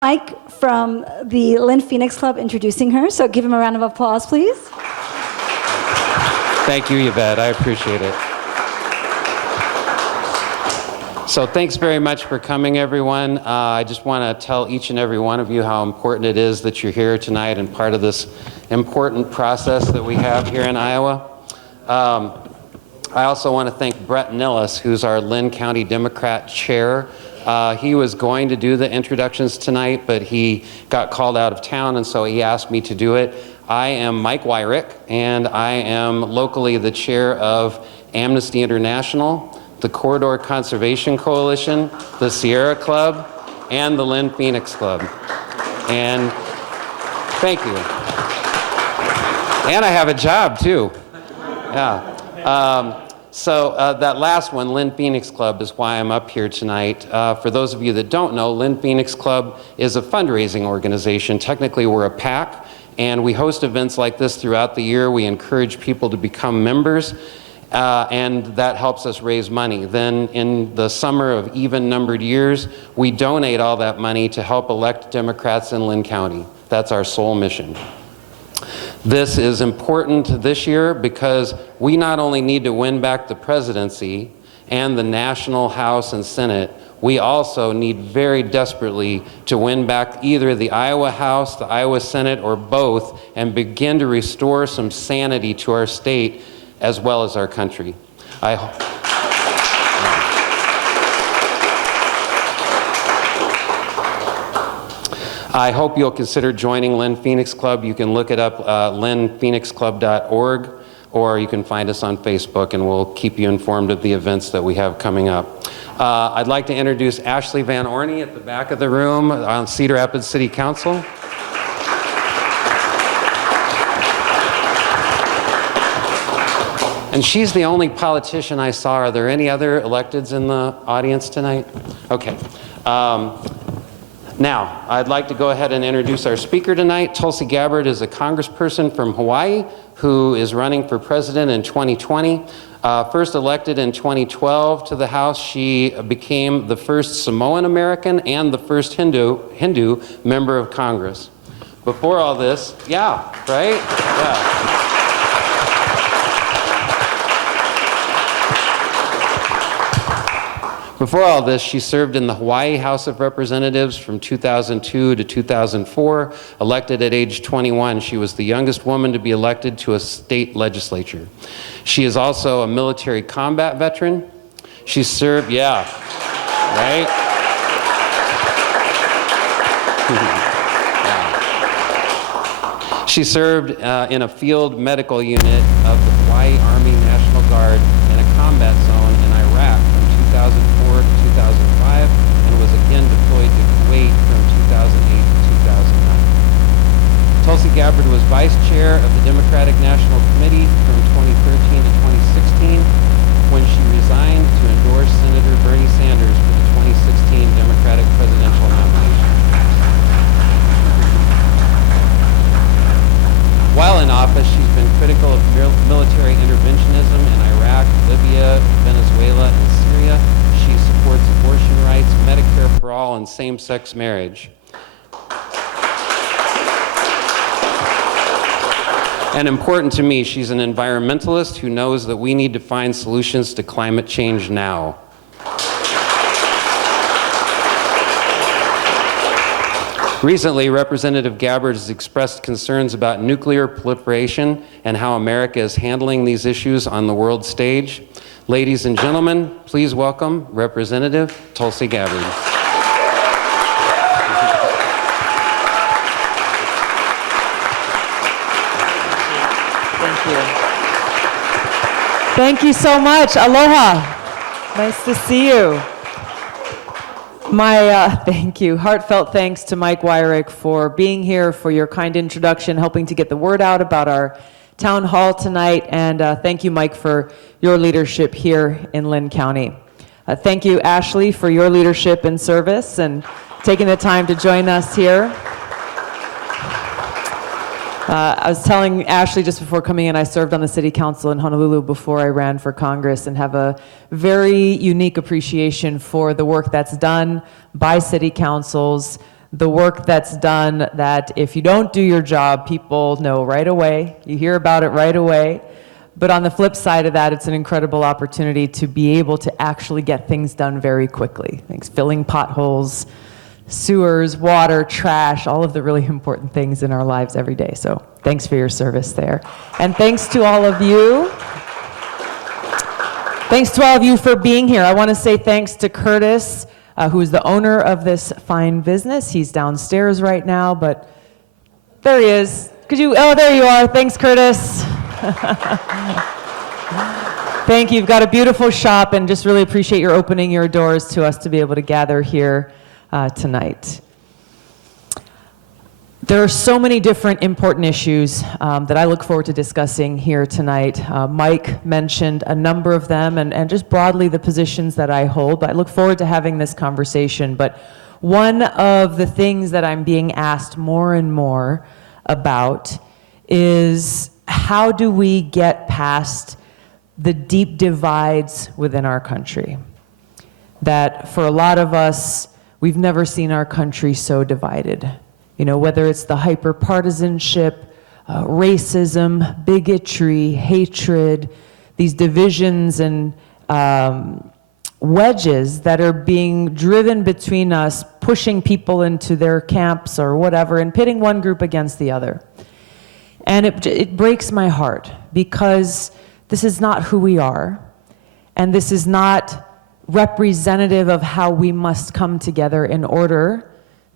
Mike from the Lynn Phoenix Club introducing her, so give him a round of applause, please. Thank you, Yvette. I appreciate it. So thanks very much for coming, everyone. I just want to tell each and every one of you how important it is that you're here tonight and part of this important process that we have here in Iowa. I also want to thank Brett Nillis, who's our Lynn County Democrat chair. He was going to do the introductions tonight, but he got called out of town, and so he asked me to do it. I am Mike Wyrick, and I am locally the chair of Amnesty International, the Corridor Conservation Coalition, the Sierra Club, and the Lynn Phoenix Club. And thank you. And I have a job, too. Yeah. So that last one, Lynn Phoenix Club, is why I'm up here tonight. For those of you that don't know, Lynn Phoenix Club is a fundraising organization. Technically, we're a PAC, and we host events like this throughout the year. We encourage people to become members, and that helps us raise money. Then in the summer of even-numbered years, we donate all that money to help elect Democrats in Lynn County. That's our sole mission. This is important this year because we not only need to win back the presidency and the National House and Senate, we also need very desperately to win back either the Iowa House, the Iowa Senate, or both, and begin to restore some sanity to our state as well as our country. I hope you'll consider joining Lynn Phoenix Club. You can look it up, lynnphoenixclub.org, or you can find us on Facebook, and we'll keep you informed of the events that we have coming up. I'd like to introduce Ashley Van Orney at the back of the room on Cedar Rapids City Council. And she's the only politician I saw. Are there any other electeds in the audience tonight? Okay. Now, I'd like to go ahead and introduce our speaker tonight. Tulsi Gabbard is a congressperson from Hawaii who is running for president in 2020. First elected in 2012 to the House, she became the first Samoan American and the first Hindu member of Congress. Before all this, yeah, right? Yeah. Before all this, she served in the Hawaii House of Representatives from 2002 to 2004. Elected at age 21, she was the youngest woman to be elected to a state legislature. She is also a military combat veteran. She served, yeah, right? Yeah. She served in a field medical unit of the Hawaii Army National Guard in a combat zone in Iraq from 2004 to 2005, and was again deployed to Kuwait from 2008 to 2009. Tulsi Gabbard was vice chair of the Democratic National Committee from 2013 to 2016, when she resigned to endorse Senator Bernie Sanders for the 2016 Democratic presidential nomination. While in office, she's been critical of military interventionism in Iraq, Libya, Venezuela, and Syria. She supports abortion rights, Medicare for all, and same-sex marriage. And important to me, she's an environmentalist who knows that we need to find solutions to climate change now. Recently, Representative Gabbard has expressed concerns about nuclear proliferation and how America is handling these issues on the world stage. Ladies and gentlemen, please welcome Representative Tulsi Gabbard. Thank you. Thank you so much. Aloha. Nice to see you. Thank you. Heartfelt thanks to Mike Wyrick for being here, for your kind introduction, helping to get the word out about our town hall tonight, and thank you, Mike, for your leadership here in Lynn County. Thank you, Ashley, for your leadership and service and taking the time to join us here. I was telling Ashley just before coming in, I served on the city council in Honolulu before I ran for Congress, and have a very unique appreciation for the work that's done by city councils, the work that's done, that if you don't do your job, people know right away. You hear about it right away. But on the flip side of that, it's an incredible opportunity to be able to actually get things done very quickly. Things filling potholes, sewers, water, trash, all of the really important things in our lives every day. So thanks for your service there. And thanks to all of you. Thanks to all of you for being here. I want to say thanks to Curtis, who is the owner of this fine business. He's downstairs right now, but there he is. Oh, there you are. Thanks, Curtis. Thank you. You've got a beautiful shop, and just really appreciate your opening your doors to us to be able to gather here tonight. There are so many different important issues that I look forward to discussing here tonight. Mike mentioned a number of them, and just broadly the positions that I hold, but I look forward to having this conversation. But one of the things that I'm being asked more and more about is, how do we get past the deep divides within our country? That for a lot of us, we've never seen our country so divided. You know, whether it's the hyper-partisanship, racism, bigotry, hatred, these divisions and wedges that are being driven between us, pushing people into their camps or whatever, and pitting one group against the other. And it breaks my heart, because this is not who we are, and this is not representative of how we must come together in order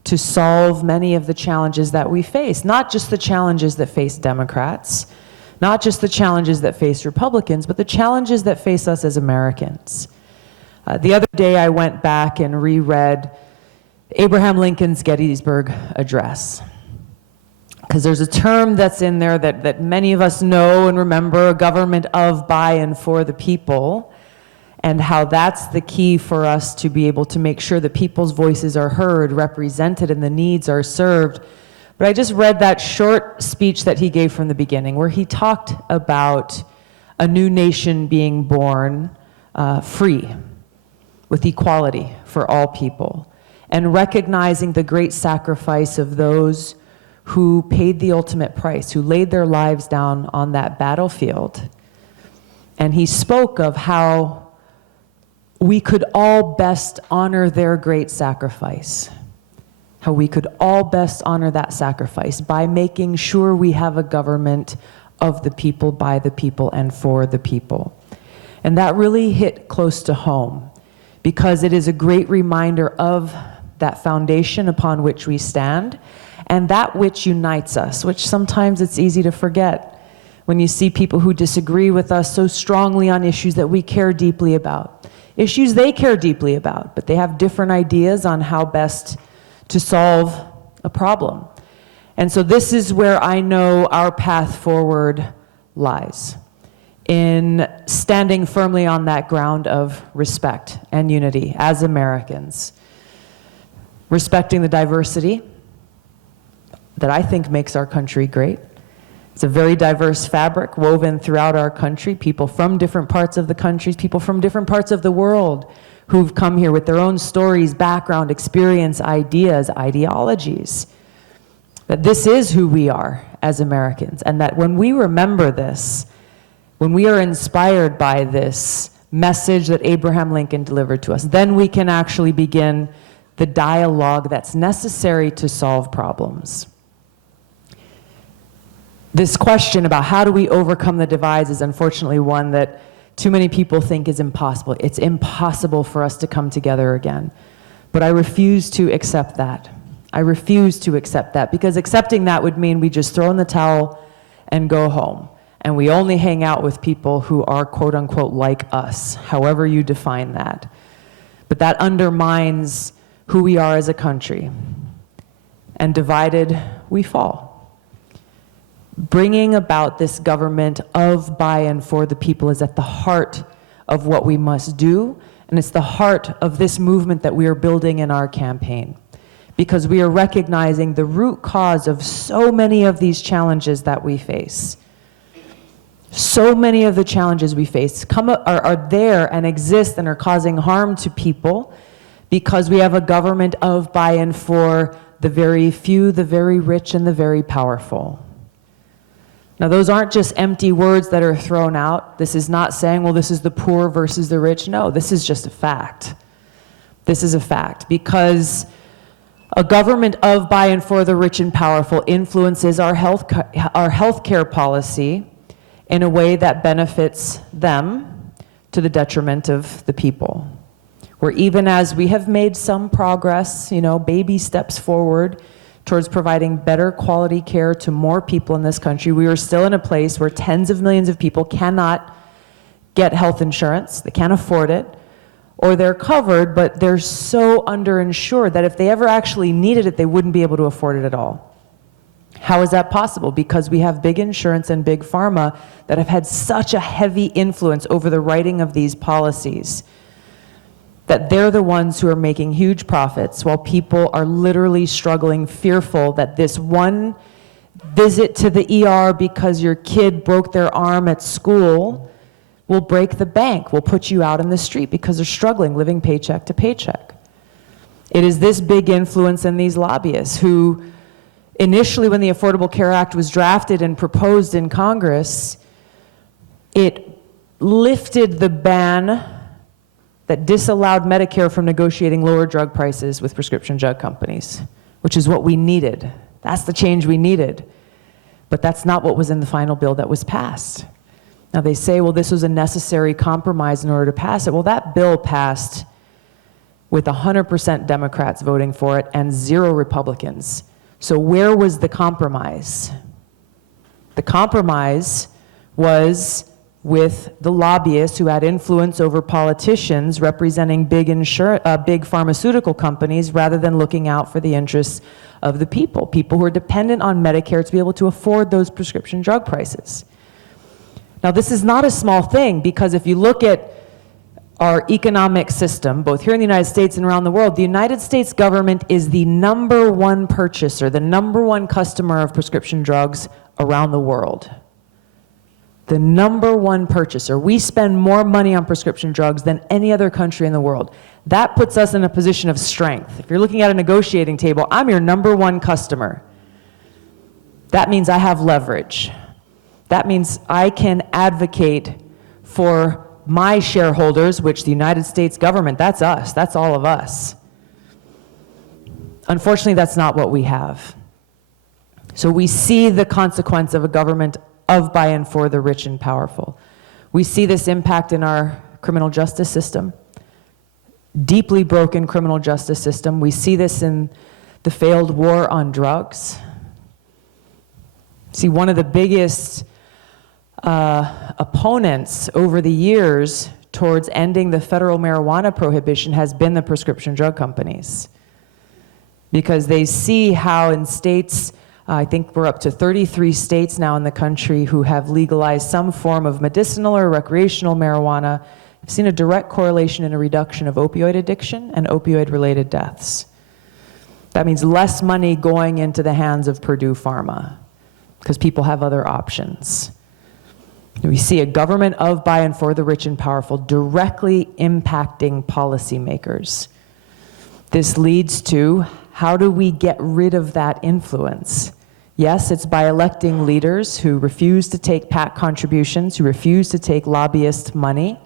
to solve many of the challenges that we face. Not just the challenges that face Democrats, not just the challenges that face Republicans, but the challenges that face us as Americans. The other day I went back and reread Abraham Lincoln's Gettysburg Address, because there's a term that's in there that many of us know and remember, a government of, by, and for the people, and how that's the key for us to be able to make sure that people's voices are heard, represented, and the needs are served. But I just read that short speech that he gave from the beginning, where he talked about a new nation being born free, with equality for all people, and recognizing the great sacrifice of those who paid the ultimate price, who laid their lives down on that battlefield. And he spoke of how we could all best honor their great sacrifice, how we could all best honor that sacrifice by making sure we have a government of the people, by the people, and for the people. And that really hit close to home, because it is a great reminder of that foundation upon which we stand, and that which unites us, which sometimes it's easy to forget when you see people who disagree with us so strongly on issues that we care deeply about, issues they care deeply about, but they have different ideas on how best to solve a problem. And so this is where I know our path forward lies, in standing firmly on that ground of respect and unity as Americans, respecting the diversity that I think makes our country great. It's a very diverse fabric woven throughout our country, people from different parts of the country, people from different parts of the world who've come here with their own stories, background, experience, ideas, ideologies. That this is who we are as Americans, and that when we remember this, when we are inspired by this message that Abraham Lincoln delivered to us, then we can actually begin the dialogue that's necessary to solve problems. This question about how do we overcome the divides is unfortunately one that too many people think is impossible. It's impossible for us to come together again. But I refuse to accept that. I refuse to accept that, because accepting that would mean we just throw in the towel and go home. And we only hang out with people who are quote unquote like us, however you define that. But that undermines who we are as a country. And divided, we fall. Bringing about this government of, by, and for the people is at the heart of what we must do, and it's the heart of this movement that we are building in our campaign, because we are recognizing the root cause of so many of these challenges that we face. So many of the challenges we face are there and exist and are causing harm to people because we have a government of, by, and for the very few, the very rich, and the very powerful. Now, those aren't just empty words that are thrown out. This is not saying, well, this is the poor versus the rich. No, this is just a fact. This is a fact because a government of, by, and for the rich and powerful influences our healthcare policy in a way that benefits them to the detriment of the people. Where even as we have made some progress, baby steps forward towards providing better quality care to more people in this country, we are still in a place where tens of millions of people cannot get health insurance, they can't afford it, or they're covered, but they're so underinsured that if they ever actually needed it, they wouldn't be able to afford it at all. How is that possible? Because we have big insurance and big pharma that have had such a heavy influence over the writing of these policies, that they're the ones who are making huge profits while people are literally struggling, fearful that this one visit to the ER because your kid broke their arm at school will break the bank, will put you out in the street because they're struggling, living paycheck to paycheck. It is this big influence and these lobbyists who initially, when the Affordable Care Act was drafted and proposed in Congress, it lifted the ban that disallowed Medicare from negotiating lower drug prices with prescription drug companies, which is what we needed. That's the change we needed. But that's not what was in the final bill that was passed. Now they say, well, this was a necessary compromise in order to pass it. Well, that bill passed with 100% Democrats voting for it and 0 Republicans. So where was the compromise? The compromise was with the lobbyists who had influence over politicians representing big pharmaceutical companies rather than looking out for the interests of the people who are dependent on Medicare to be able to afford those prescription drug prices. Now, this is not a small thing because if you look at our economic system, both here in the United States and around the world, the United States government is the #1 purchaser, the #1 customer of prescription drugs around the world. The #1 purchaser. We spend more money on prescription drugs than any other country in the world. That puts us in a position of strength. If you're looking at a negotiating table, I'm your #1 customer. That means I have leverage. That means I can advocate for my shareholders, which the United States government, that's us, that's all of us. Unfortunately, that's not what we have. So we see the consequence of a government of, by, and for the rich and powerful. We see this impact in our criminal justice system, deeply broken criminal justice system. We see this in the failed war on drugs. See, one of the biggest opponents over the years towards ending the federal marijuana prohibition has been the prescription drug companies, because they see how in states, I think we're up to 33 states now in the country who have legalized some form of medicinal or recreational marijuana. I've seen a direct correlation in a reduction of opioid addiction and opioid-related deaths. That means less money going into the hands of Purdue Pharma because people have other options. We see a government of, by, and for the rich and powerful directly impacting policymakers. This leads to, how do we get rid of that influence? Yes, it's by electing leaders who refuse to take PAC contributions, who refuse to take lobbyist money.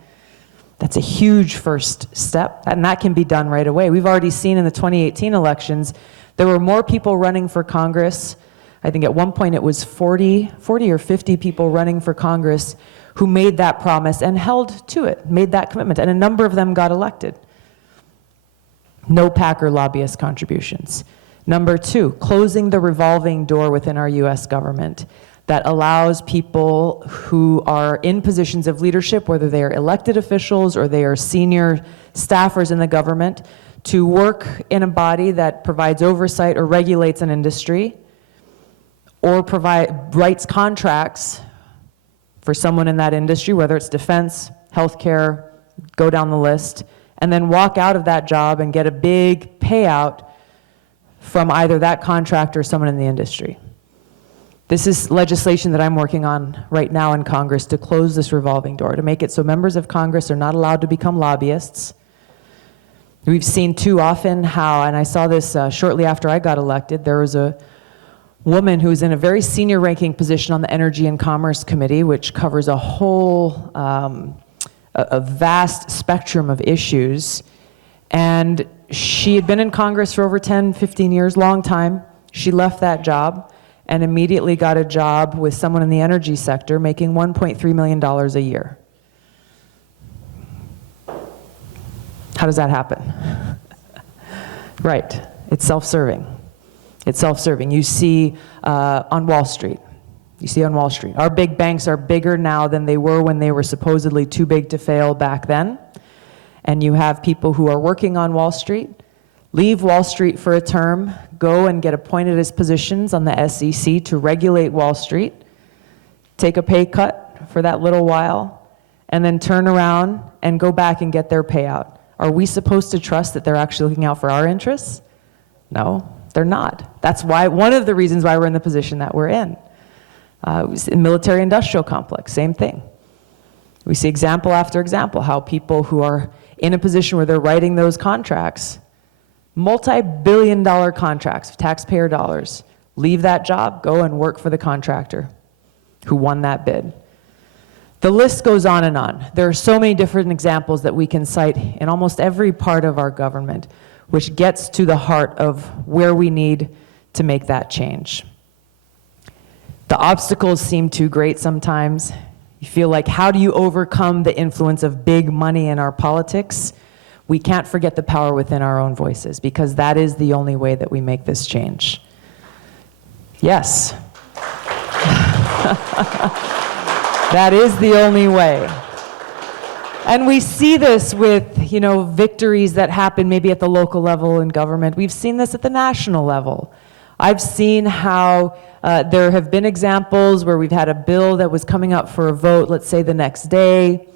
That's a huge first step, and that can be done right away. We've already seen in the 2018 elections, there were more people running for Congress. I think at one point it was 40 or 50 people running for Congress who made that promise and held to it, made that commitment, and a number of them got elected. No PAC or lobbyist contributions. Number 2, closing the revolving door within our US government that allows people who are in positions of leadership, whether they are elected officials or they are senior staffers in the government, to work in a body that provides oversight or regulates an industry, or writes contracts for someone in that industry, whether it's defense, healthcare, go down the list, and then walk out of that job and get a big payout from either that contract or someone in the industry. This is legislation that I'm working on right now in Congress to close this revolving door, to make it so members of Congress are not allowed to become lobbyists, We've seen too often how, and I saw this shortly after I got elected, there was a woman who was in a very senior ranking position on the Energy and Commerce Committee, which covers a whole, a vast spectrum of issues. And she had been in Congress for over 10, 15 years, long time. She left that job and immediately got a job with someone in the energy sector making $1.3 million a year. How does that happen? Right, it's self-serving. It's self-serving. You see on Wall Street. You see on Wall Street. Our big banks are bigger now than they were when they were supposedly too big to fail back then. And you have people who are working on Wall Street, leave Wall Street for a term, go and get appointed as positions on the SEC to regulate Wall Street, take a pay cut for that little while, and then turn around and go back and get their payout. Are we supposed to trust that they're actually looking out for our interests? No, they're not. That's why, one of the reasons why we're in the position that we're in. Military-industrial complex, same thing. We see example after example how people who are in a position where they're writing those contracts, multi-billion-dollar contracts of taxpayer dollars, leave that job, go and work for the contractor who won that bid. The list goes on and on. There are so many different examples that we can cite in almost every part of our government, which gets to the heart of where we need to make that change. The obstacles seem too great sometimes. You feel like, how do you overcome the influence of big money in our politics? We can't forget the power within our own voices, because that is the only way that we make this change. Yes. That is the only way. And we see this with, victories that happen maybe at the local level in government. We've seen this at the national level. I've seen how there have been examples where we've had a bill that was coming up for a vote, let's say the next day.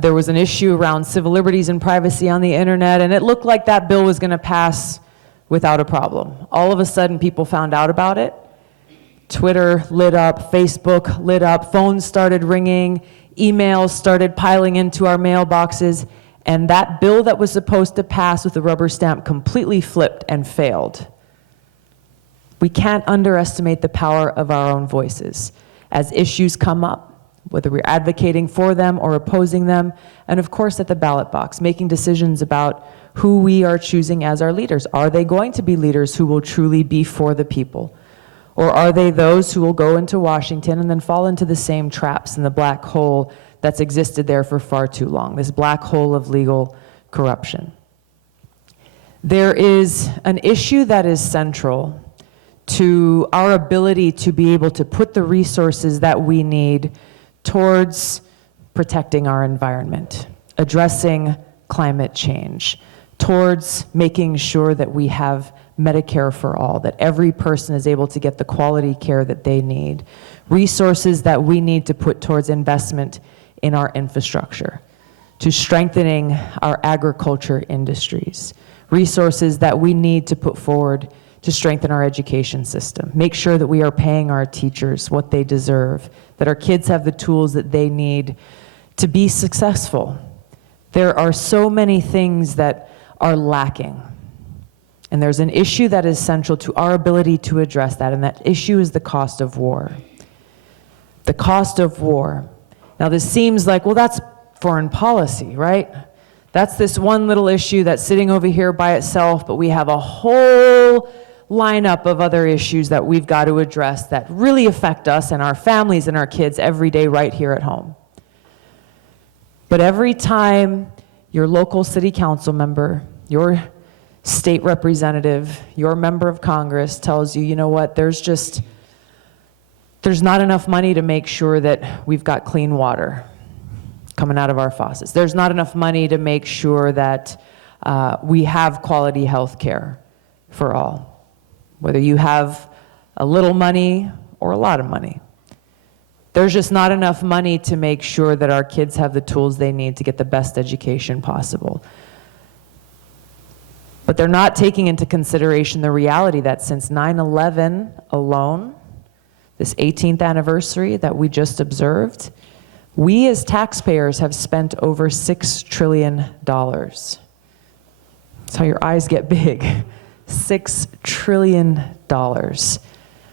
There was an issue around civil liberties and privacy on the internet, and it looked like that bill was going to pass without a problem. All of a sudden, people found out about it. Twitter lit up, Facebook lit up, phones started ringing, emails started piling into our mailboxes, and that bill that was supposed to pass with a rubber stamp completely flipped and failed. We can't underestimate the power of our own voices as issues come up, whether we're advocating for them or opposing them, and of course at the ballot box, making decisions about who we are choosing as our leaders. Are they going to be leaders who will truly be for the people? Or are they those who will go into Washington and then fall into the same traps in the black hole that's existed there for far too long, this black hole of legal corruption? There is an issue that is central to our ability to be able to put the resources that we need towards protecting our environment, addressing climate change, towards making sure that we have Medicare for all, that every person is able to get the quality care that they need, resources that we need to put towards investment in our infrastructure, to strengthening our agriculture industries, resources that we need to put forward to strengthen our education system, make sure that we are paying our teachers what they deserve, that our kids have the tools that they need to be successful. There are so many things that are lacking. And there's an issue that is central to our ability to address that, and that issue is the cost of war. The cost of war. Now this seems like, well, that's foreign policy, right? That's this one little issue that's sitting over here by itself, but we have a whole lineup of other issues that we've got to address that really affect us and our families and our kids every day right here at home. But every time your local city council member, your state representative, your member of Congress tells you, you know what, there's not enough money to make sure that we've got clean water coming out of our faucets. There's not enough money to make sure that we have quality health care for all, whether you have a little money or a lot of money. There's just not enough money to make sure that our kids have the tools they need to get the best education possible. But they're not taking into consideration the reality that since 9/11 alone, this 18th anniversary that we just observed, we as taxpayers have spent over $6 trillion. That's how your eyes get big. $6 trillion.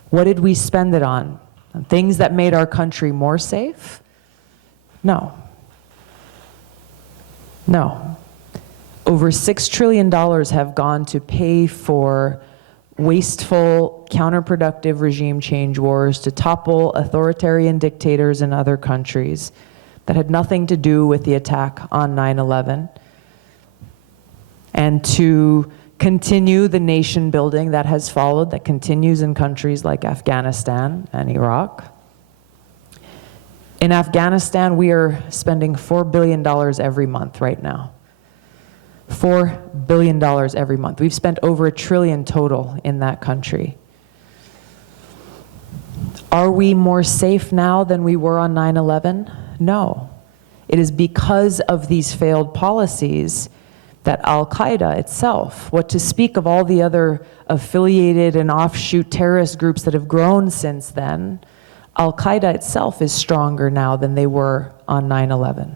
What did we spend it on? On things that made our country more safe? No. No. Over $6 trillion have gone to pay for wasteful, counterproductive regime change wars to topple authoritarian dictators in other countries that had nothing to do with the attack on 9/11, and to continue the nation building that has followed, that continues in countries like Afghanistan and Iraq. In Afghanistan, we are spending $4 billion every month right now. $4 billion every month. We've spent over $1 trillion total in that country. Are we more safe now than we were on 9/11? No. It is because of these failed policies that Al-Qaeda itself, what to speak of all the other affiliated and offshoot terrorist groups that have grown since then, Al-Qaeda itself is stronger now than they were on 9/11.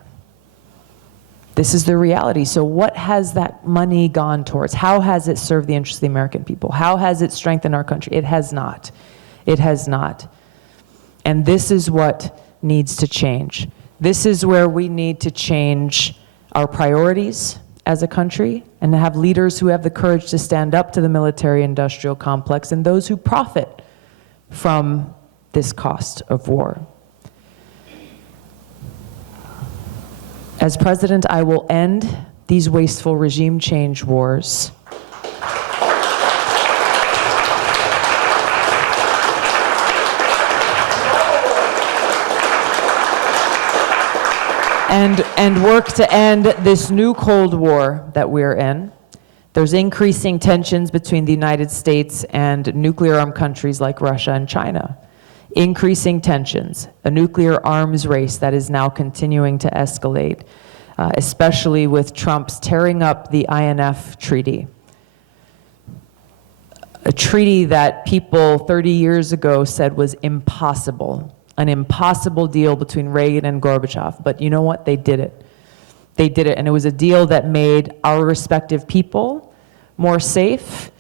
This is the reality. So what has that money gone towards? How has it served the interests of the American people? How has it strengthened our country? It has not. It has not. And this is what needs to change. This is where we need to change our priorities as a country and to have leaders who have the courage to stand up to the military-industrial complex and those who profit from this cost of war. As president, I will end these wasteful regime change wars. And work to end this new Cold War that we're in. There's increasing tensions between the United States and nuclear-armed countries like Russia and China. Increasing tensions, a nuclear arms race that is now continuing to escalate, especially with Trump's tearing up the INF treaty. A treaty that people 30 years ago said was impossible, an impossible deal between Raygun and Gorbachev. But you know what? They did it. They did it, and it was a deal that made our respective people more safe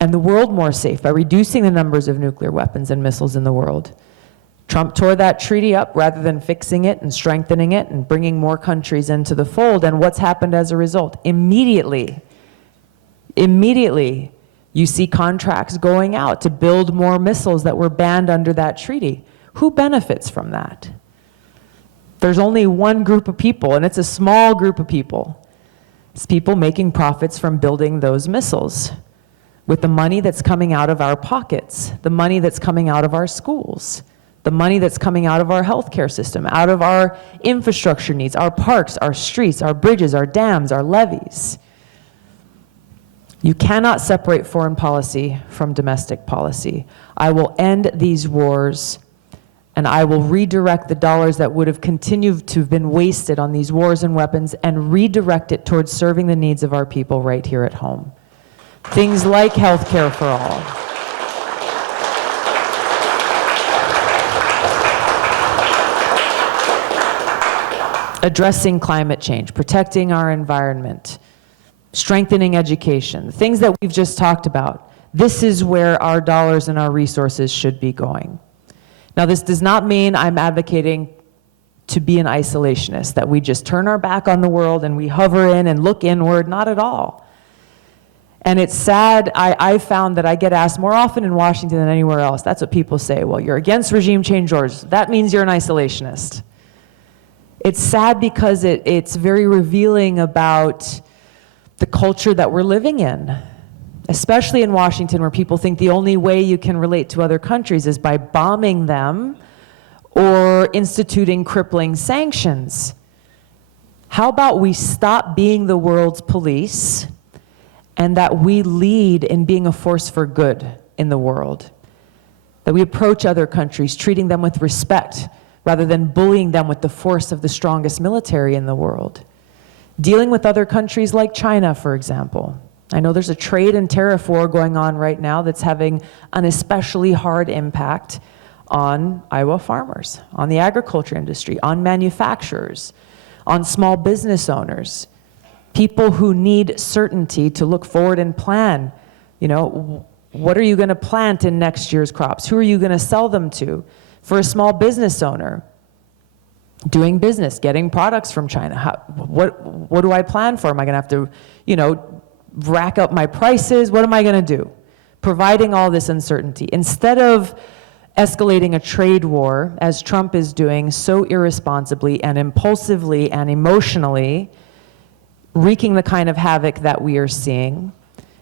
and the world more safe by reducing the numbers of nuclear weapons and missiles in the world. Trump tore that treaty up rather than fixing it and strengthening it and bringing more countries into the fold. And what's happened as a result? Immediately, you see contracts going out to build more missiles that were banned under that treaty. Who benefits from that? There's only one group of people, and it's a small group of people. It's people making profits from building those missiles with the money that's coming out of our pockets, the money that's coming out of our schools, the money that's coming out of our healthcare system, out of our infrastructure needs, our parks, our streets, our bridges, our dams, our levees. You cannot separate foreign policy from domestic policy. I will end these wars, and I will redirect the dollars that would have continued to have been wasted on these wars and weapons and redirect it towards serving the needs of our people right here at home. Things like health care for all. Addressing climate change, protecting our environment, strengthening education, things that we've just talked about. This is where our dollars and our resources should be going. Now, this does not mean I'm advocating to be an isolationist, that we just turn our back on the world and we hover in and look inward, not at all. And it's sad, I found that I get asked more often in Washington than anywhere else. That's what people say. Well, you're against regime change wars. That means you're an isolationist. It's sad because it's very revealing about the culture that we're living in, especially in Washington, where people think the only way you can relate to other countries is by bombing them or instituting crippling sanctions. How about we stop being the world's police and that we lead in being a force for good in the world? That we approach other countries, treating them with respect rather than bullying them with the force of the strongest military in the world. Dealing with other countries like China, for example. I know there's a trade and tariff war going on right now that's having an especially hard impact on Iowa farmers, on the agriculture industry, on manufacturers, on small business owners. people who need certainty to look forward and plan. You know, what are you going to plant in next year's crops? Who are you going to sell them to? For a small business owner, doing business, getting products from China, what do I plan for? Am I going to have to, you know, rack up my prices? What am I going to do? Providing all this uncertainty. Instead of escalating a trade war, as Trump is doing so irresponsibly and impulsively and emotionally, wreaking the kind of havoc that we are seeing,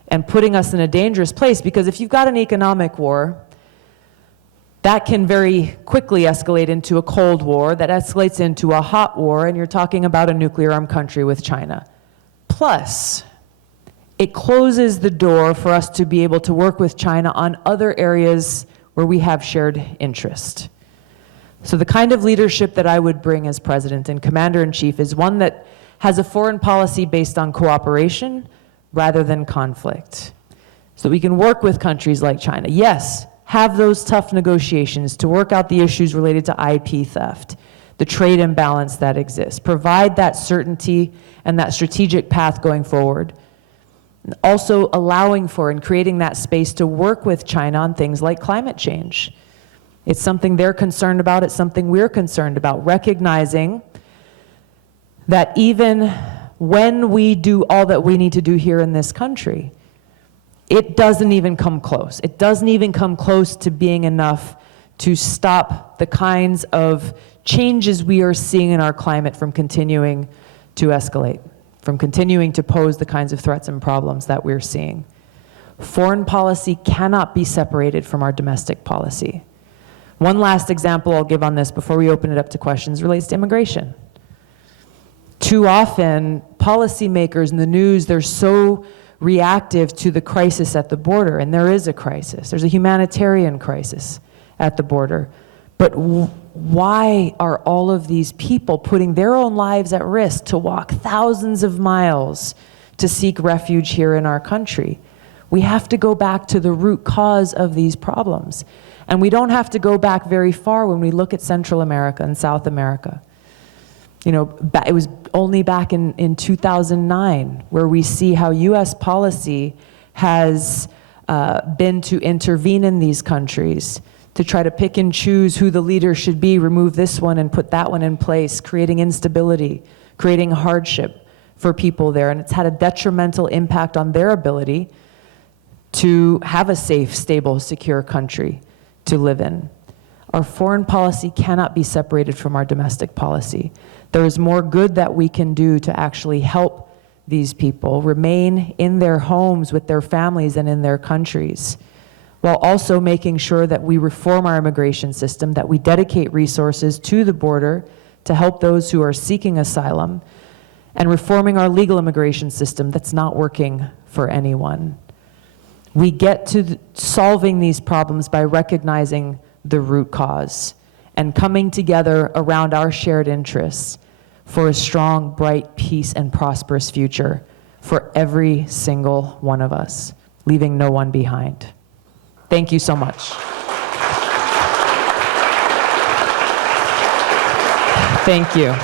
and putting us in a dangerous place, because if you've got an economic war, that can very quickly escalate into a cold war, that escalates into a hot war, and you're talking about a nuclear-armed country with China. Plus, it closes the door for us to be able to work with China on other areas where we have shared interest. So the kind of leadership that I would bring as president and commander-in-chief is one that has a foreign policy based on cooperation rather than conflict. So we can work with countries like China. Yes, have those tough negotiations to work out the issues related to IP theft, the trade imbalance that exists. Provide that certainty and that strategic path going forward. Also allowing for and creating that space to work with China on things like climate change. It's something they're concerned about, it's something we're concerned about, recognizing that even when we do all that we need to do here in this country, it doesn't even come close. It doesn't even come close to being enough to stop the kinds of changes we are seeing in our climate from continuing to escalate, from continuing to pose the kinds of threats and problems that we're seeing. Foreign policy cannot be separated from our domestic policy. One last example I'll give on this before we open it up to questions relates to immigration. Too often, policymakers in the news, they're so reactive to the crisis at the border, and there is a crisis. There's a humanitarian crisis at the border. But why are all of these people putting their own lives at risk to walk thousands of miles to seek refuge here in our country? We have to go back to the root cause of these problems. And we don't have to go back very far when we look at Central America and South America. You know, it was only back in 2009 where we see how US policy has been to intervene in these countries, to try to pick and choose who the leader should be, remove this one and put that one in place, creating instability, creating hardship for people there. And it's had a detrimental impact on their ability to have a safe, stable, secure country to live in. Our foreign policy cannot be separated from our domestic policy. There is more good that we can do to actually help these people remain in their homes with their families and in their countries, while also making sure that we reform our immigration system, that we dedicate resources to the border to help those who are seeking asylum, and reforming our legal immigration system that's not working for anyone. We get to solving these problems by recognizing the root cause and coming together around our shared interests for a strong, bright, peace, and prosperous future for every single one of us, leaving no one behind. Thank you so much. Thank you.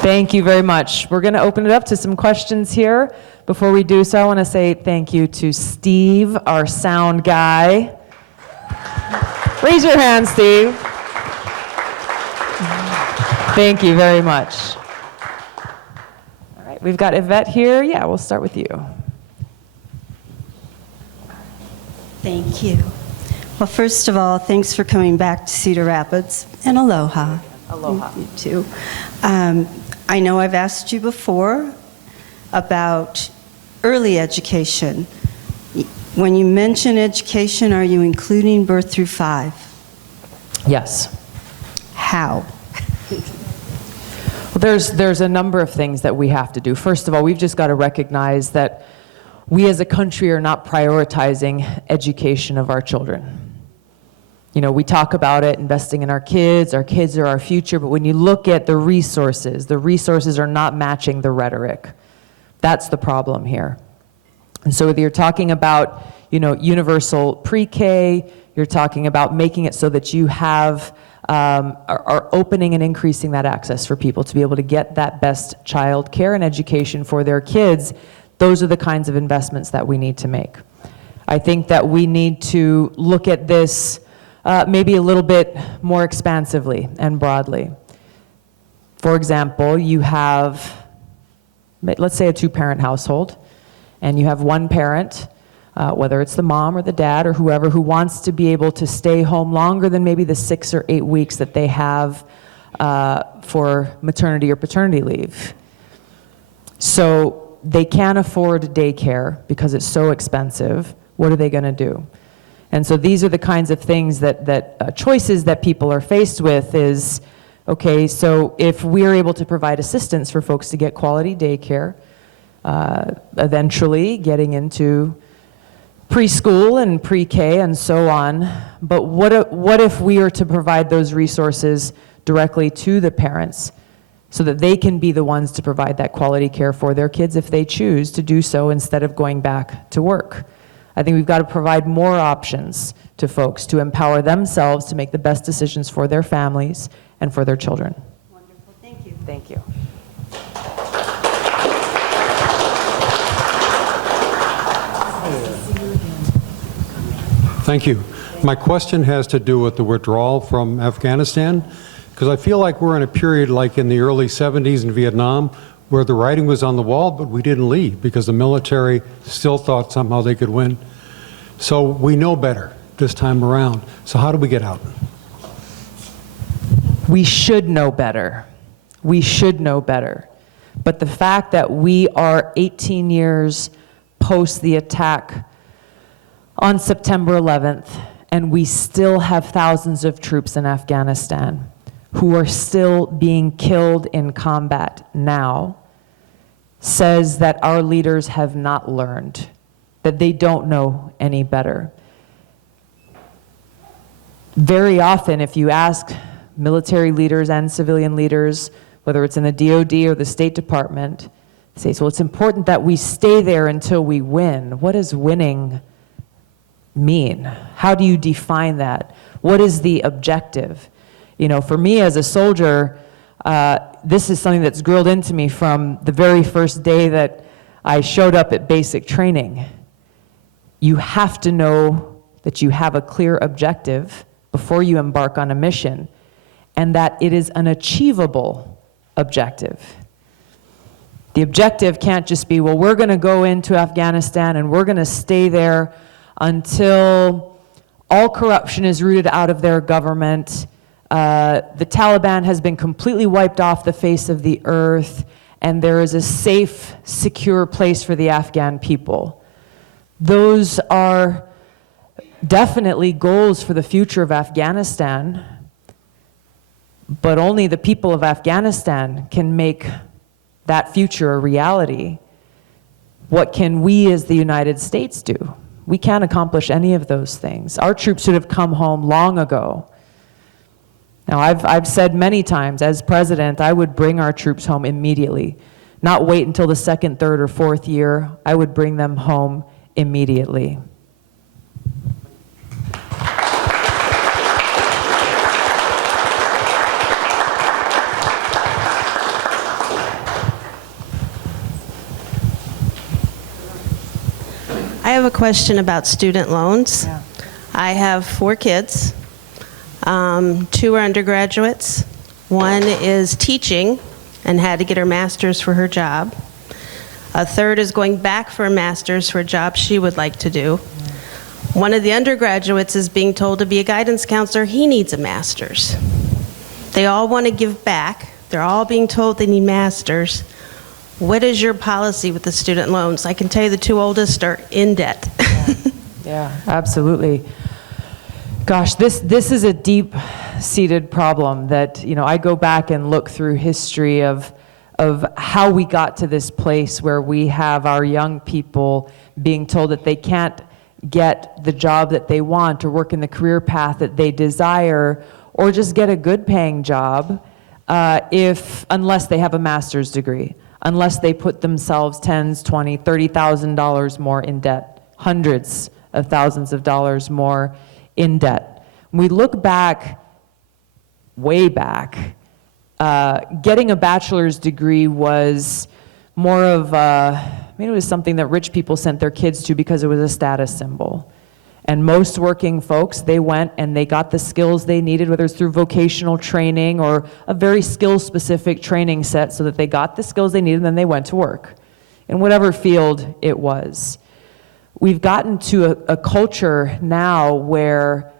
Thank you very much. We're going to open it up to some questions here. Before we do so, I want to say thank you to Steve, our sound guy. Raise your hand, Steve. Thank you very much. All right, we've got Yvette here. Yeah, we'll start with you. Thank you. Well, first of all, thanks for coming back to Cedar Rapids, and aloha. Aloha. You too. I know I've asked you before about early education. When you mention education, are you including birth through 5? Yes. How? Well, there's a number of things that we have to do. First of all, we've just got to recognize that we as a country are not prioritizing education of our children. You know, we talk about it, investing in our kids are our future, but when you look at the resources are not matching the rhetoric. That's the problem here. And so whether you're talking about, you know, universal pre-K, You're talking about making it so that you have, are opening and increasing that access for people to be able to get that best child care and education for their kids. Those are the kinds of investments that we need to make. I think that we need to look at this maybe a little bit more expansively and broadly. For example, you have, let's say, a two-parent household, and you have one parent, whether it's the mom or the dad or whoever, who wants to be able to stay home longer than maybe the 6 or 8 weeks that they have for maternity or paternity leave. So they can't afford daycare because it's so expensive. What are they going to do? And so these are the kinds of things that choices that people are faced with is, okay, so if we're able to provide assistance for folks to get quality daycare, eventually getting into preschool and pre-K and so on, but what if we are to provide those resources directly to the parents so that they can be the ones to provide that quality care for their kids if they choose to do so instead of going back to work? I think we've got to provide more options to folks to empower themselves to make the best decisions for their families and for their children. Wonderful, thank you. Thank you. Thank you. My question has to do with the withdrawal from Afghanistan, because I feel like we're in a period like in the early 70s in Vietnam where the writing was on the wall, but we didn't leave because the military still thought somehow they could win. So we know better this time around. So how do we get out? We should know better. We should know better. But the fact that we are 18 years post the attack on September 11th, and we still have thousands of troops in Afghanistan who are still being killed in combat now, says that our leaders have not learned, that they don't know any better. Very often, if you ask military leaders and civilian leaders, whether it's in the DOD or the State Department, they say, well, it's important that we stay there until we win. What does winning mean? How do you define that? What is the objective? You know, for me as a soldier, this is something that's drilled into me from the very first day that I showed up at basic training. You have to know that you have a clear objective before you embark on a mission, and that it is an achievable objective. The objective can't just be, well, we're going to go into Afghanistan and we're going to stay there until all corruption is rooted out of their government, the Taliban has been completely wiped off the face of the earth, and there is a safe, secure place for the Afghan people. Those are definitely goals for the future of Afghanistan, but only the people of Afghanistan can make that future a reality. What can we as the United States do? We can't accomplish any of those things. Our troops should have come home long ago. Now, I've said many times, as president, I would bring our troops home immediately, not wait until the second, third, or fourth year. I would bring them home immediately. I have a question about student loans. Yeah. I have 4 kids. 2 are undergraduates. 1 is teaching and had to get her master's for her job. A third is going back for a master's for a job she would like to do. One of the undergraduates is being told to be a guidance counselor. He needs a master's. They all want to give back. They're all being told they need masters. What is your policy with the student loans? I can tell you the 2 oldest are in debt. Yeah, absolutely. Gosh, this is a deep-seated problem that, you know, I go back and look through history of how we got to this place where we have our young people being told that they can't get the job that they want or work in the career path that they desire or just get a good-paying job unless they have a master's degree, unless they put themselves $10,000, $20,000, $30,000 more in debt, hundreds of thousands of dollars more in debt. When we look back, way back, getting a bachelor's degree was more of, maybe it was something that rich people sent their kids to because it was a status symbol. And most working folks, they went and they got the skills they needed, whether it's through vocational training or a very skill-specific training set, so that they got the skills they needed and then they went to work in whatever field it was. We've gotten to a culture now where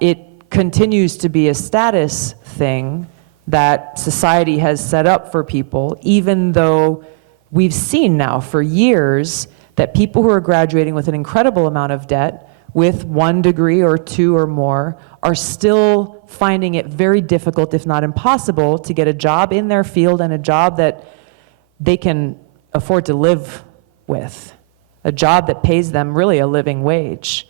it continues to be a status thing that society has set up for people, even though we've seen now for years that people who are graduating with an incredible amount of debt, with 1 degree or 2 or more, are still finding it very difficult, if not impossible, to get a job in their field and a job that they can afford to live with, a job that pays them really a living wage.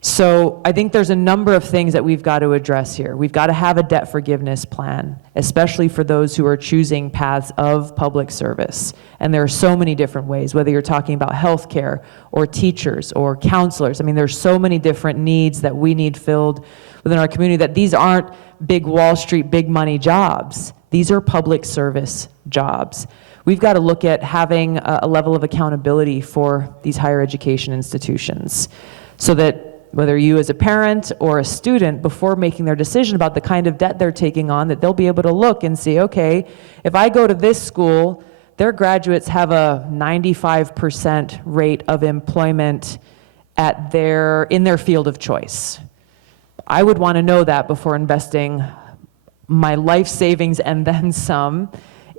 So I think there's a number of things that we've got to address here. We've got to have a debt forgiveness plan, especially for those who are choosing paths of public service. And there are so many different ways, whether you're talking about healthcare or teachers or counselors. I mean, there's so many different needs that we need filled within our community, that these aren't big Wall Street, big money jobs. These are public service jobs. We've got to look at having a level of accountability for these higher education institutions, so that whether you as a parent or a student, before making their decision about the kind of debt they're taking on, that they'll be able to look and see, okay, if I go to this school, their graduates have a 95% rate of employment in their field of choice. I would want to know that before investing my life savings and then some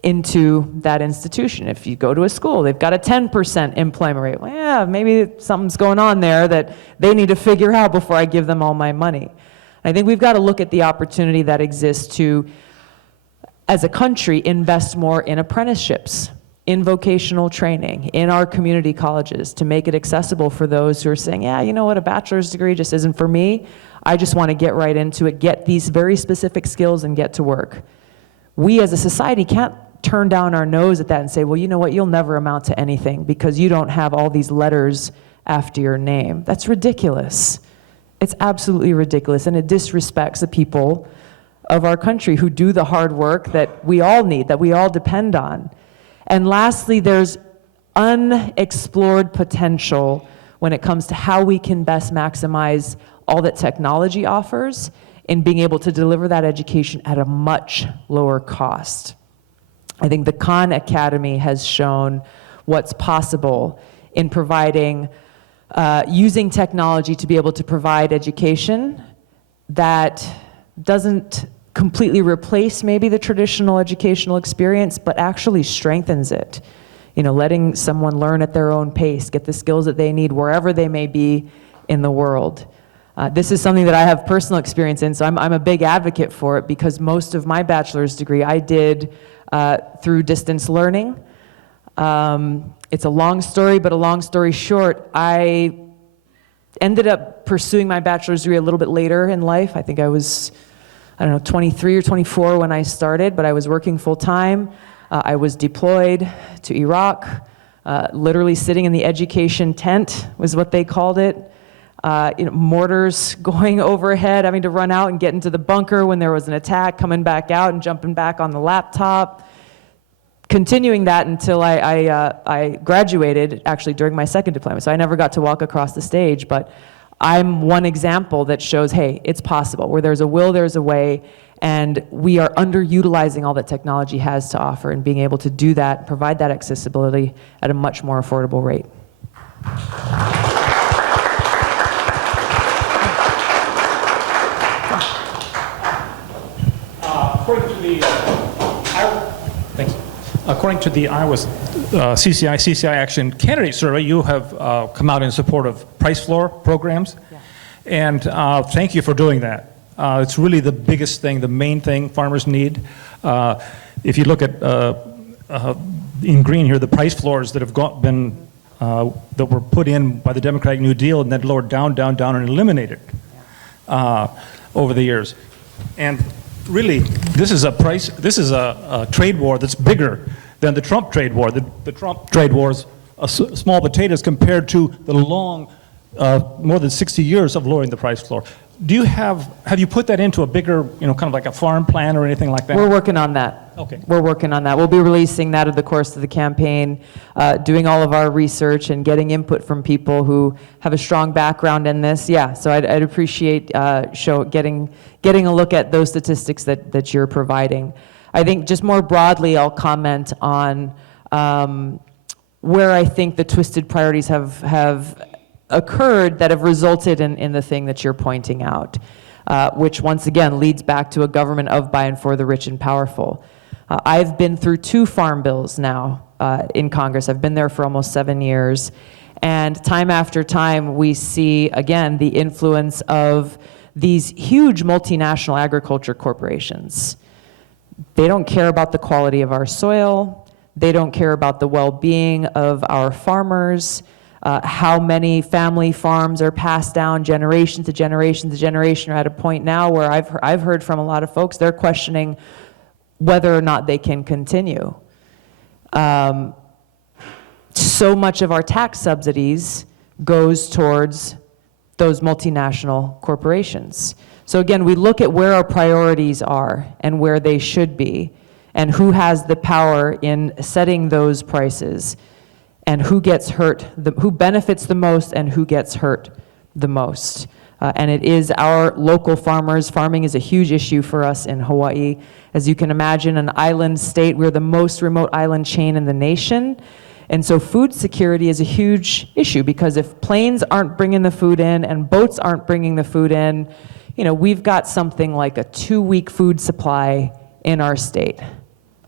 into that institution. If you go to a school, they've got a 10% employment rate. Well, yeah, maybe something's going on there that they need to figure out before I give them all my money. I think we've got to look at the opportunity that exists to, as a country, invest more in apprenticeships, in vocational training, in our community colleges, to make it accessible for those who are saying, yeah, you know what, a bachelor's degree just isn't for me. I just want to get right into it, get these very specific skills and get to work. We as a society can't turn down our nose at that and say, well, you know what, you'll never amount to anything because you don't have all these letters after your name. That's ridiculous. It's absolutely ridiculous, and it disrespects the people of our country who do the hard work that we all need, that we all depend on. And lastly, there's unexplored potential when it comes to how we can best maximize all that technology offers in being able to deliver that education at a much lower cost. I think the Khan Academy has shown what's possible in providing, using technology to be able to provide education that doesn't completely replace maybe the traditional educational experience, but actually strengthens it. You know, letting someone learn at their own pace, get the skills that they need wherever they may be in the world. This is something that I have personal experience in, so I'm a big advocate for it, because most of my bachelor's degree I did through distance learning. It's a long story, but a long story short, I ended up pursuing my bachelor's degree a little bit later in life. I think I was, 23 or 24 when I started, but I was working full time. I was deployed to Iraq, literally sitting in the education tent was what they called it. Mortars going overhead, having to run out and get into the bunker when there was an attack, coming back out and jumping back on the laptop. Continuing that until I graduated, actually during my second deployment. So I never got to walk across the stage, but I'm one example that shows, hey, it's possible. Where there's a will, there's a way, and we are underutilizing all that technology has to offer, and being able to do that, provide that accessibility at a much more affordable rate. According to the Iowa CCI Action Candidate Survey, you have come out in support of price floor programs. Yeah. And thank you for doing that. It's really the biggest thing, the main thing farmers need. If you look at, in green here, the price floors that have that were put in by the Democratic New Deal and then lowered down, and eliminated over the years. And really, this is a trade war that's bigger than the Trump trade war. The Trump trade war is small potatoes compared to the long, more than 60 years of lowering the price floor. have you put that into a bigger, kind of like a farm plan or anything like that? We're working on that. Okay. We're working on that. We'll be releasing that over the course of the campaign, doing all of our research and getting input from people who have a strong background in this. Yeah, so I'd appreciate getting a look at those statistics that you're providing. I think just more broadly, I'll comment on where I think the twisted priorities have occurred that have resulted in the thing that you're pointing out, which once again leads back to a government of, by, and for the rich and powerful. I've been through 2 farm bills now in Congress. I've been there for almost 7 years. And time after time, we see, again, the influence of these huge multinational agriculture corporations. They don't care about the quality of our soil. They don't care about the well-being of our farmers, how many family farms are passed down generation to generation to generation. We're at a point now where I've heard from a lot of folks, they're questioning whether or not they can continue. So much of our tax subsidies goes towards those multinational corporations. So again, we look at where our priorities are and where they should be, and who has the power in setting those prices, and who gets hurt, who benefits the most and who gets hurt the most. And it is our local farmers. Farming is a huge issue for us in Hawaii. As you can imagine, an island state, we're the most remote island chain in the nation. And so food security is a huge issue, because if planes aren't bringing the food in and boats aren't bringing the food in, we've got something like a 2-week food supply in our state.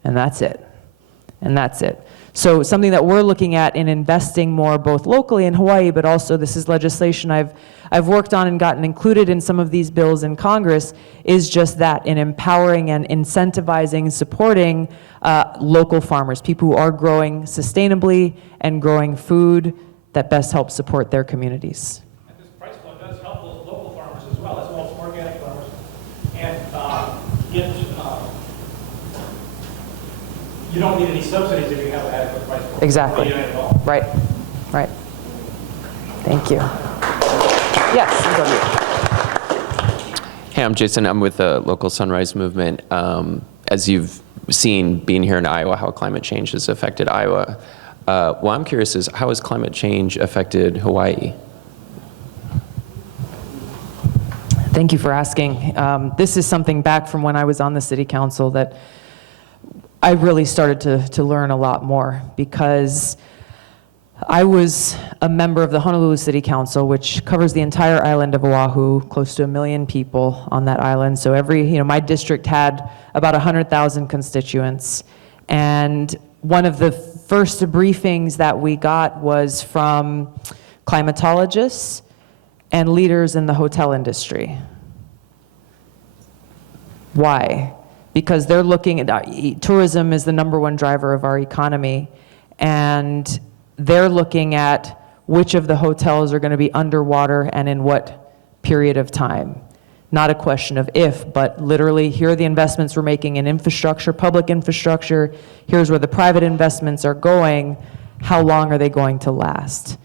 And that's it. And that's it. So something that we're looking at in investing more both locally in Hawaii, but also this is legislation I've worked on and gotten included in some of these bills in Congress, is just that, in empowering and incentivizing and supporting local farmers, people who are growing sustainably and growing food that best helps support their communities. And this price floor does help those local farmers as well as organic farmers, and you don't need any subsidies if you have an adequate price floor. Exactly. At all. Right. Thank you. Yes, go ahead. Hey, I'm Jason. I'm with the local Sunrise Movement. As you've seen, being here in Iowa, how climate change has affected Iowa. What I'm curious is, how has climate change affected Hawaii? Thank you for asking. This is something back from when I was on the city council that I really started to learn a lot more, because I was a member of the Honolulu City Council, which covers the entire island of Oahu, close to 1 million people on that island. So my district had about 100,000 constituents. And one of the first briefings that we got was from climatologists and leaders in the hotel industry. Why? Because they're looking at, tourism is the #1 driver of our economy, and they're looking at which of the hotels are going to be underwater and in what period of time. Not a question of if, but literally, here are the investments we're making in infrastructure, public infrastructure. Here's where the private investments are going. How long are they going to last?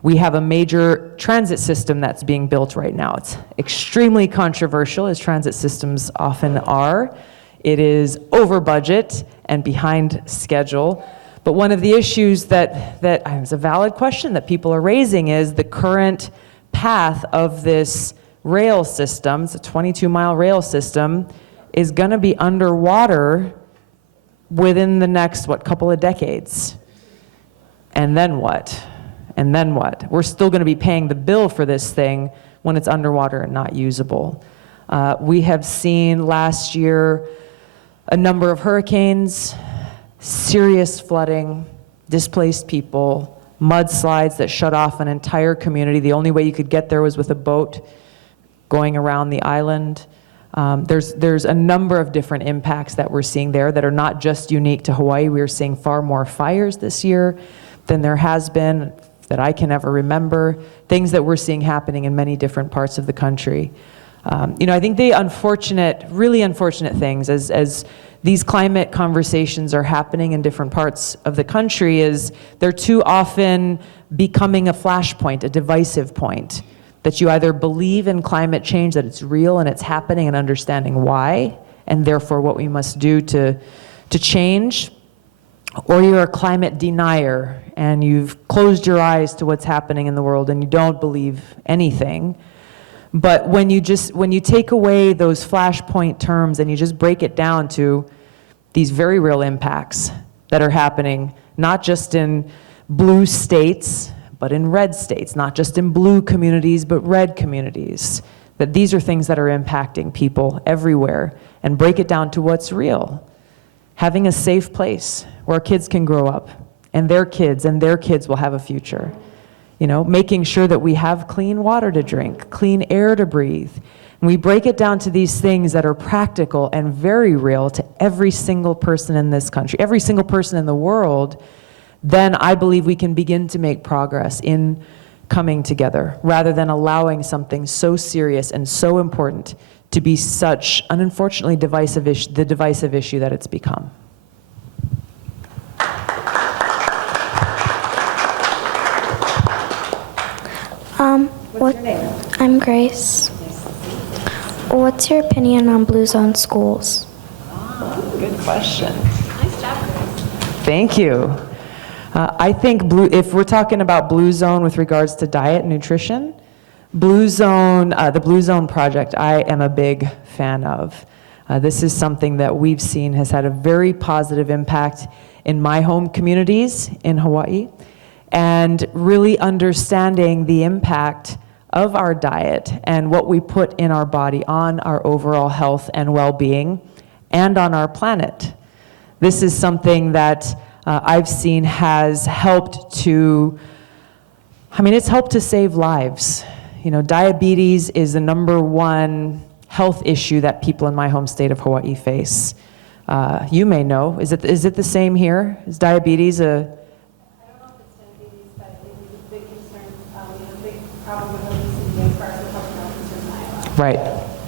We have a major transit system that's being built right now. It's extremely controversial, as transit systems often are. It is over budget and behind schedule. But one of the issues that is a valid question that people are raising is the current path of this rail system. It's a 22-mile rail system, is going to be underwater within the next, couple of decades. And then what? And then what? We're still going to be paying the bill for this thing when it's underwater and not usable. We have seen last year a number of hurricanes, serious flooding, displaced people, mudslides that shut off an entire community. The only way you could get there was with a boat going around the island. There's a number of different impacts that we're seeing there that are not just unique to Hawaii. We're seeing far more fires this year than there has been that I can ever remember, things that we're seeing happening in many different parts of the country. I think the really unfortunate things as these climate conversations are happening in different parts of the country is they're too often becoming a flashpoint, a divisive point. that you either believe in climate change, that it's real and it's happening, and understanding why, and therefore what we must do to change, or you're a climate denier and you've closed your eyes to what's happening in the world and you don't believe anything. But when you take away those flashpoint terms and you just break it down to these very real impacts that are happening, not just in blue states, but in red states, not just in blue communities, but red communities, that these are things that are impacting people everywhere, and break it down to what's real. Having a safe place where kids can grow up, and their kids will have a future. You know, making sure that we have clean water to drink, clean air to breathe. And we break it down to these things that are practical and very real to every single person in this country, every single person in the world, then I believe we can begin to make progress in coming together, rather than allowing something so serious and so important to be such an unfortunately divisive issue that it's become. What's your name? I'm Grace. What's your opinion on blue zone schools? Good question. Nice job, Grace. Thank you. I think if we're talking about blue zone with regards to diet and nutrition, blue zone, the Blue Zone Project, I am a big fan of. This is something that we've seen has had a very positive impact in my home communities in Hawaii, and really understanding the impact of our diet and what we put in our body on our overall health and well-being, and on our planet. This is something that I've seen has helped to, it's helped to save lives. You know, diabetes is the #1 health issue that people in my home state of Hawaii face. You may know, is it the same here? Is diabetes a...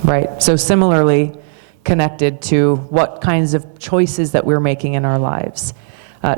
Right. So similarly connected to what kinds of choices that we're making in our lives.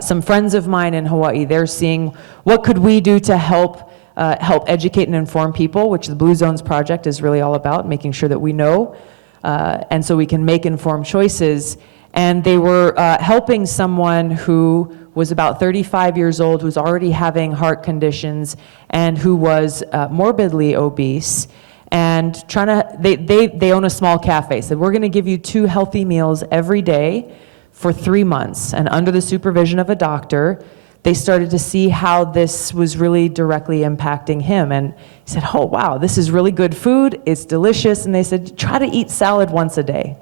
Some friends of mine in Hawaii, they're seeing what could we do to help educate and inform people, which the Blue Zones Project is really all about, making sure that we know, and so we can make informed choices. And they were helping someone who was about 35 years old, who's already having heart conditions, and who was morbidly obese. And they own a small cafe. Said, we're gonna give you 2 healthy meals every day for 3 months. And under the supervision of a doctor, they started to see how this was really directly impacting him. And he said, oh wow, this is really good food, it's delicious. And they said, try to eat salad once a day.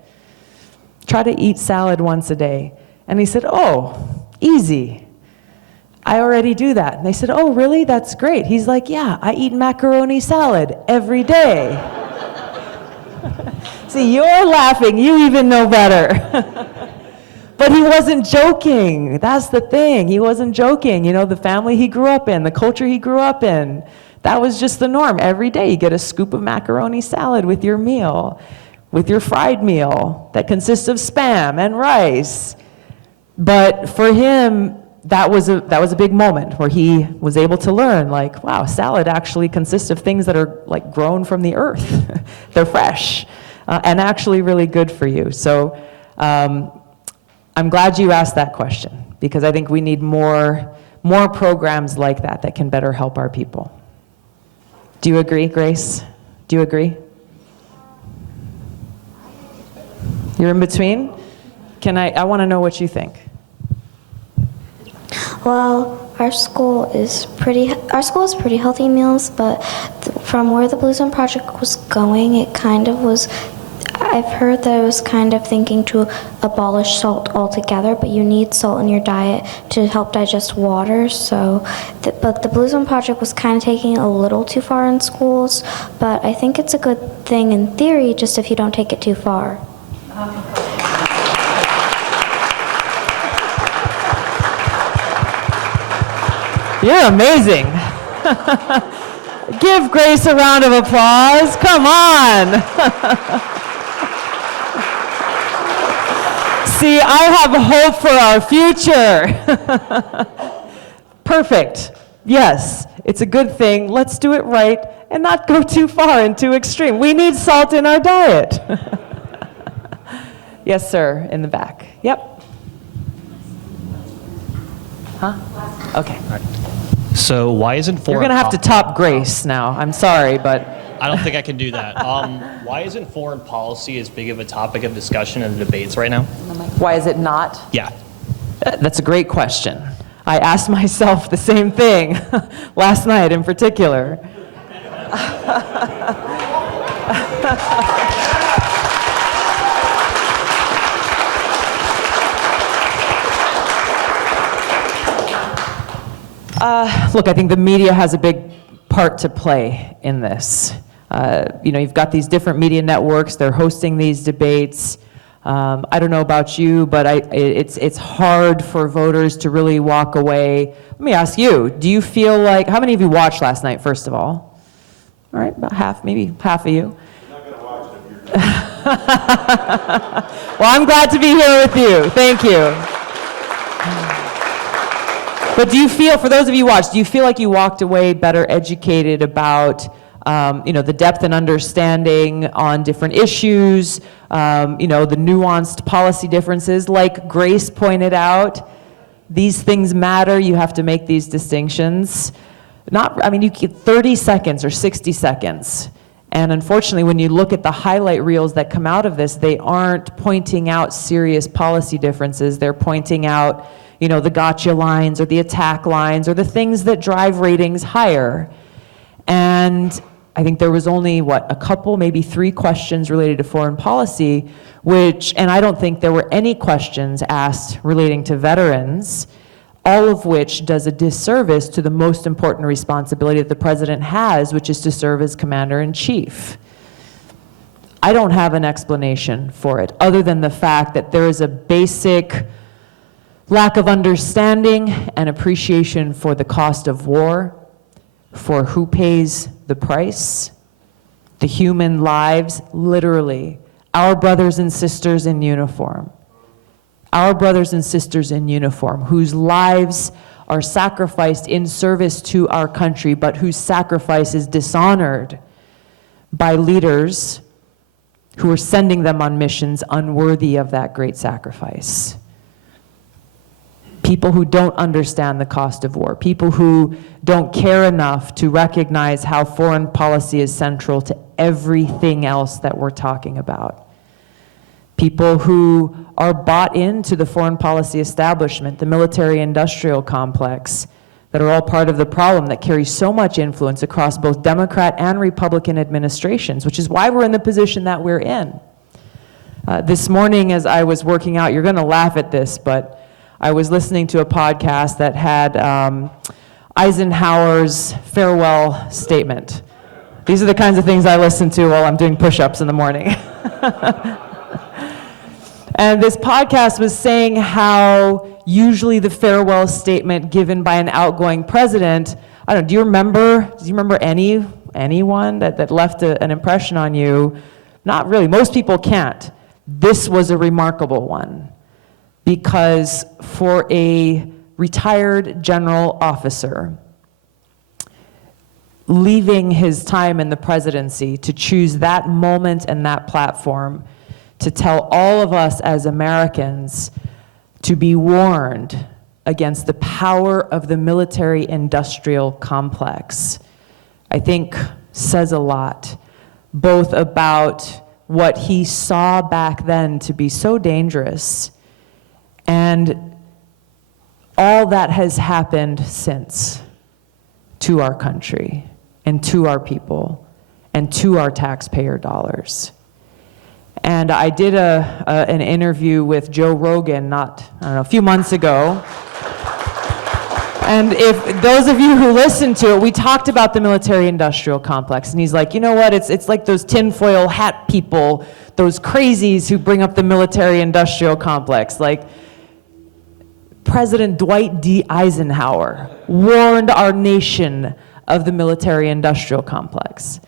Try to eat salad once a day. And he said, oh, easy. I already do that. And they said, oh, really? That's great. He's like, yeah, I eat macaroni salad every day. See, you're laughing. You even know better. But he wasn't joking. That's the thing. He wasn't joking. You know, the family he grew up in, the culture he grew up in, that was just the norm. Every day you get a scoop of macaroni salad with your meal, with your fried meal that consists of Spam and rice. But for him, that was a big moment where he was able to learn, like, wow, salad actually consists of things that are like grown from the earth. They're fresh and actually really good for you. So I'm glad you asked that question, because I think we need more programs like that can better help our people. Do you agree, Grace? Do you agree? You're in between? I want to know what you think. Well, our school is pretty healthy meals, but from where the Blue Zone Project was going, it kind of was, I've heard that it was kind of thinking to abolish salt altogether, but you need salt in your diet to help digest water. But the Blue Zone Project was kind of taking it a little too far in schools, but I think it's a good thing in theory, just if you don't take it too far. You're amazing. Give Grace a round of applause. Come on. See, I have hope for our future. Perfect. Yes, it's a good thing. Let's do it right and not go too far and too extreme. We need salt in our diet. Yes, sir, in the back. Yep. Huh? Okay. So why isn't foreign? You're going to have to top Grace now. I'm sorry, but I don't think I can do that. Why isn't foreign policy as big of a topic of discussion in the debates right now? why is it not? Yeah. That's a great question. I asked myself the same thing last night in particular. Look, I think the media has a big part to play in this. You've got these different media networks, they're hosting these debates. I don't know about you, but it's hard for voters to really walk away. Let me ask you, do you feel like, how many of you watched last night, first of all? All right, about half, maybe half of you. I'm not going to watch it if you're Well, I'm glad to be here with you. Thank you. But do you feel, for those of you who watched, do you feel like you walked away better educated about the depth and understanding on different issues, the nuanced policy differences? Like Grace pointed out, these things matter. You have to make these distinctions. You get 30 seconds or 60 seconds. And unfortunately, when you look at the highlight reels that come out of this, they aren't pointing out serious policy differences. They're pointing out, the gotcha lines or the attack lines or the things that drive ratings higher. And I think there was only, a couple, maybe 3 questions related to foreign policy, and I don't think there were any questions asked relating to veterans, all of which does a disservice to the most important responsibility that the president has, which is to serve as commander-in-chief. I don't have an explanation for it, other than the fact that there is a basic lack of understanding and appreciation for the cost of war, for who pays the price, the human lives, literally, our brothers and sisters in uniform. Our brothers and sisters in uniform, whose lives are sacrificed in service to our country, but whose sacrifice is dishonored by leaders who are sending them on missions unworthy of that great sacrifice. People who don't understand the cost of war, people who don't care enough to recognize how foreign policy is central to everything else that we're talking about. People who are bought into the foreign policy establishment, the military-industrial complex, that are all part of the problem that carries so much influence across both Democrat and Republican administrations, which is why we're in the position that we're in. This morning, as I was working out, you're going to laugh at this, but I was listening to a podcast that had Eisenhower's farewell statement. These are the kinds of things I listen to while I'm doing push-ups in the morning. And this podcast was saying how usually the farewell statement given by an outgoing president, I don't know, do you remember anyone that left an impression on you? Not really, most people can't. This was a remarkable one. Because for a retired general officer, leaving his time in the presidency to choose that moment and that platform to tell all of us as Americans to be warned against the power of the military-industrial complex, I think says a lot, both about what he saw back then to be so dangerous and all that has happened since to our country and to our people and to our taxpayer dollars. And I did an interview with Joe Rogan a few months ago. And if those of you who listened to it, we talked about the military-industrial complex. And he's like, you know what, it's like those tinfoil hat people, those crazies who bring up the military-industrial complex. Like, President Dwight D. Eisenhower warned our nation of the military-industrial complex.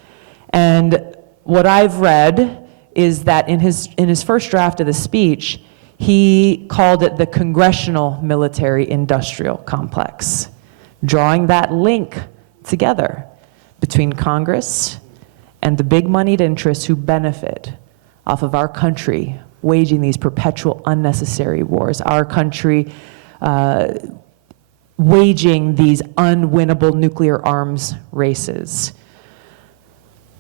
And what I've read is that in his first draft of the speech, he called it the Congressional Military-Industrial Complex, drawing that link together between Congress and the big moneyed interests who benefit off of our country waging these perpetual unnecessary wars, our country waging these unwinnable nuclear arms races.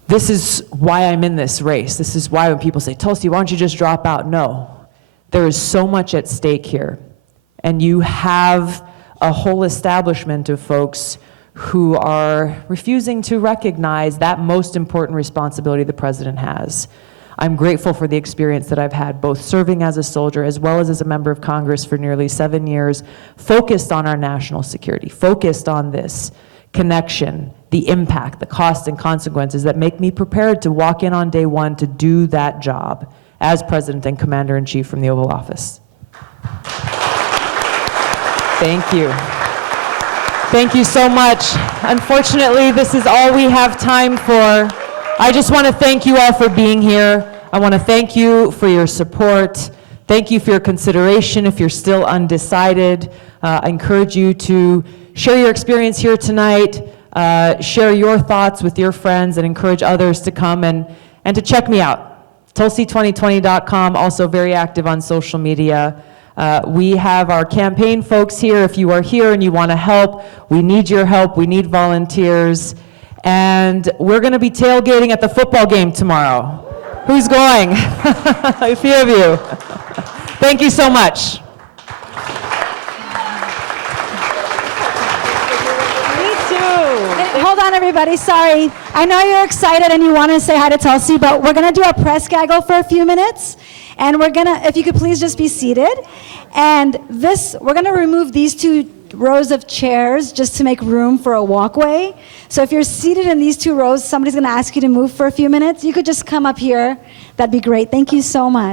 This is why I'm in this race. This is why when people say, Tulsi, why don't you just drop out? No, there is so much at stake here. And you have a whole establishment of folks who are refusing to recognize that most important responsibility the president has. I'm grateful for the experience that I've had, both serving as a soldier as well as a member of Congress for nearly 7 years, focused on our national security, focused on this connection, the impact, the cost and consequences that make me prepared to walk in on day one to do that job as President and Commander-in-Chief from the Oval Office. Thank you. Thank you so much. Unfortunately, this is all we have time for. I just want to thank you all for being here. I want to thank you for your support. Thank you for your consideration. If you're still undecided, I encourage you to share your experience here tonight, share your thoughts with your friends, and encourage others to come and to check me out. Tulsi2020.com, also very active on social media. We have our campaign folks here. If you are here and you want to help, we need your help. We need volunteers. And we're going to be tailgating at the football game tomorrow. Who's going? A few of you. Thank you so much. Hold on, everybody. Sorry. I know you're excited and you want to say hi to Tulsi, but we're going to do a press gaggle for a few minutes. And we're going to, if you could please just be seated. And we're going to remove these 2 rows of chairs just to make room for a walkway. So if you're seated in these 2 rows, somebody's going to ask you to move for a few minutes. You could just come up here. That'd be great. Thank you so much.